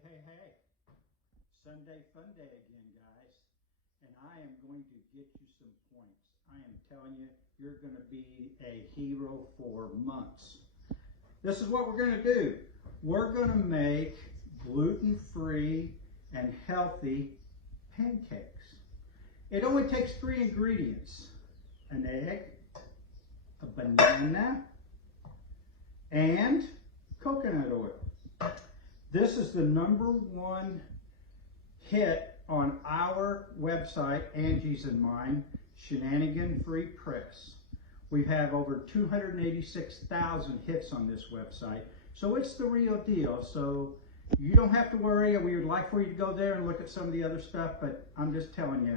Hey. Sunday fun day again, guys. And I am going to get you some points. I am telling you, you're going to be a hero for months. This is what we're going to do. We're going to make gluten-free and healthy pancakes. It only takes 3 ingredients: an egg, a banana, and coconut oil. This is the #1 hit on our website, Angie's and mine, Shenanigan Free Press. We have over 286,000 hits on this website, so it's the real deal. So you don't have to worry. We would like for you to go there and look at some of the other stuff, but I'm just telling you,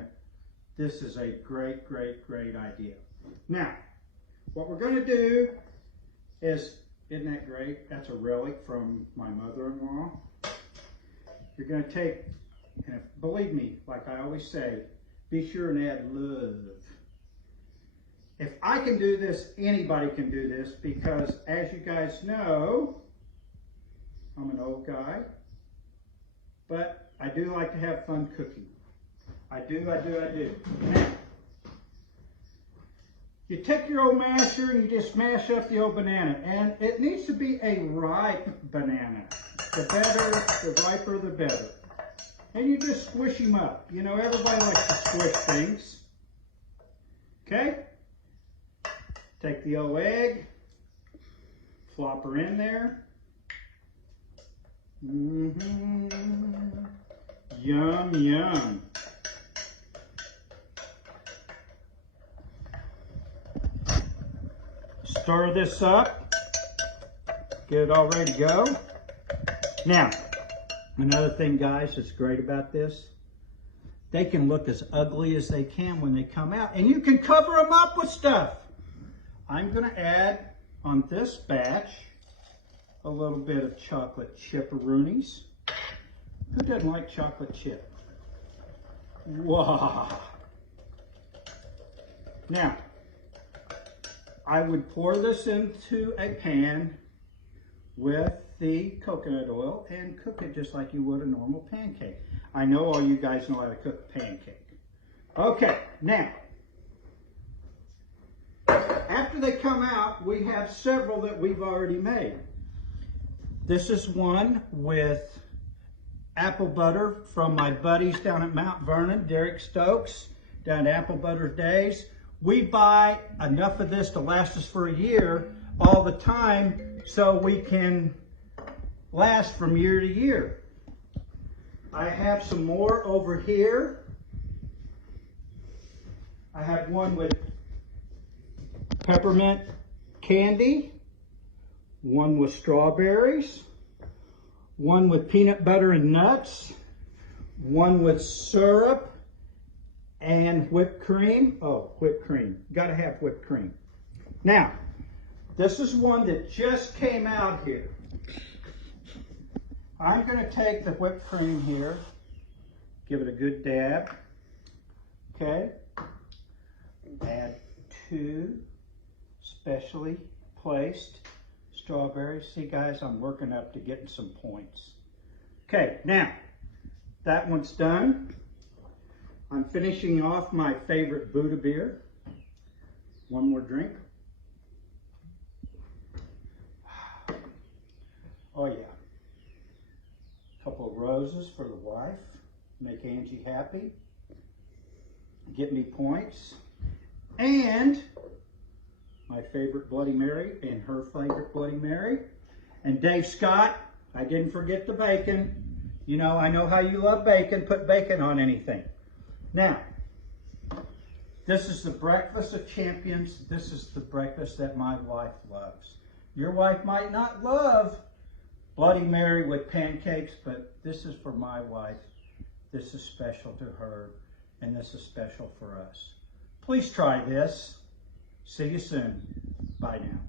this is a great idea. Now, what we're going to do is, isn't that great? That's a relic from my mother-in-law. You're going to take, and believe me, like I always say, be sure and add love. If I can do this, anybody can do this, because as you guys know, I'm an old guy, but I do like to have fun cooking. I do. Now, you take your old masher and you just smash up the old banana, and it needs to be a ripe banana. The better, the riper, the better. And you just squish them up. You know, everybody likes to squish things. Okay? Take the old egg, flop her in there. Yum. Stir this up, get it all ready to go. Now, another thing, guys, that's great about this, they can look as ugly as they can when they come out, and you can cover them up with stuff. I'm going to add on this batch a little bit of chocolate chipperoonies. Who doesn't like chocolate chip? Wow. Now, I would pour this into a pan with the coconut oil and cook it just like you would a normal pancake. I know all you guys know how to cook a pancake. Okay, now, after they come out, we have several that we've already made. This is one with apple butter from my buddies down at Mount Vernon, Derek Stokes, down at Apple Butter Days. We buy enough of this to last us for a year all the time, so we can last from year to year. I have some more over here. I have one with peppermint candy, one with strawberries, one with peanut butter and nuts, one with syrup and whipped cream. Oh, whipped cream. Gotta have whipped cream. Now, this is one that just came out here. I'm gonna take the whipped cream here, give it a good dab. Okay. Add 2 specially placed strawberries. See, guys, I'm working up to getting some points. Okay, now, that one's done. I'm finishing off my favorite Buddha beer. One more drink. Oh yeah. A couple of roses for the wife. Make Angie happy. Get me points. And my favorite Bloody Mary and her favorite Bloody Mary. And Dave Scott, I didn't forget the bacon. You know, I know how you love bacon. Put bacon on anything. Now, this is the breakfast of champions. This is the breakfast that my wife loves. Your wife might not love Bloody Mary with pancakes, but this is for my wife. This is special to her, and this is special for us. Please try this. See you soon. Bye now.